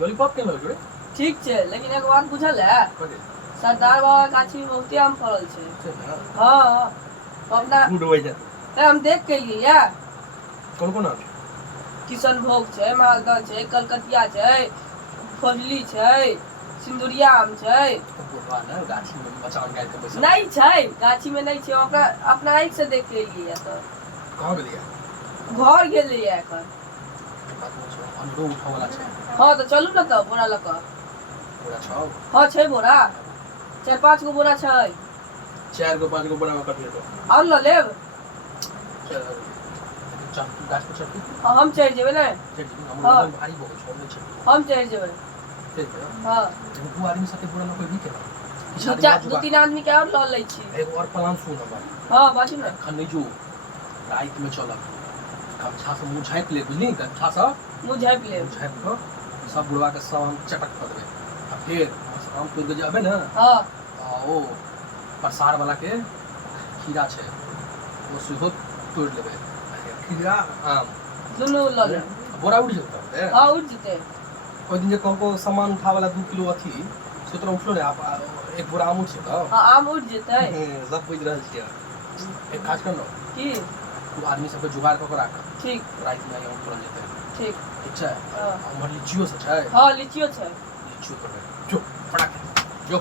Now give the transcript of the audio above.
Lollipop केना लगे ठीक छै लेकिन एक बात बुझल है कथि सरदार बाबा गाछी में बहुते आम फड़ल छै छै ना हाँ अपना गुड होय जात हम देख के लिए या कोन आम किशनभोग छै मालदह छै कलकतिया छै फजली छै सिंदुरिया आम छै बुढ़वा ना गाछी में बचान गाय के बैसल नहीं छै गाछी में नहीं छै अपना अपना आँख से देख के लिए तो कहां गेलियै घर गेले या एखन अनरो उठाव वाला छै हाँ तो चलू ना तो बोरा लऽ कऽ पूरा छौ हाँ छै बोरा 4-5 गो बोरा छै 4 गो 5 गो बोरा में कटले तो और लऽ लेब चल गाछ पर चढ़ हाँ हम चढ़ जेबै ने हम हाँ। भारी बहुत छोड़ छै हम चढ़ जेबै ठीक है हाँ दू आदमी साथे पूरा न कोई भी केना 2-3 आदमी के और लऽ लै छी एक और प्लान सुन हमर हाँ बाजू ना एखन नहीं जो रात में चलब गमछा से मुंह झाँपि ले बुझली गमछा से मुँह झाँपि लेब झाँपि कऽ सब बुढ़वा के सब हम चटक कर देबै आ फिर आम तोड़ के जाबे ना हाँ आ ओ प्रसार वाला के खीरा छै वो सेहो तोड़ लेबै खीरा आम दुनू लऽ लेब बोरा उड़ जेतै हाँ उठ जेतै ओइ दिन जे कहको सामान उठा वाला 2 किलो अथी से तोरा उठलो ने आप एक बोरा आम उठ छै हाँ आम उठ जेतै सब बुझ रहल छियै एक काज कर न की तू आदमी सबके जुगाड़ कऽ के राख ठीक रात में आम तोड़ जेतै ठीक ठीक छै हाँ हमर लीचियो से छै हाँ लीचियो छै लीचियो तोड़बै जो फटाक जो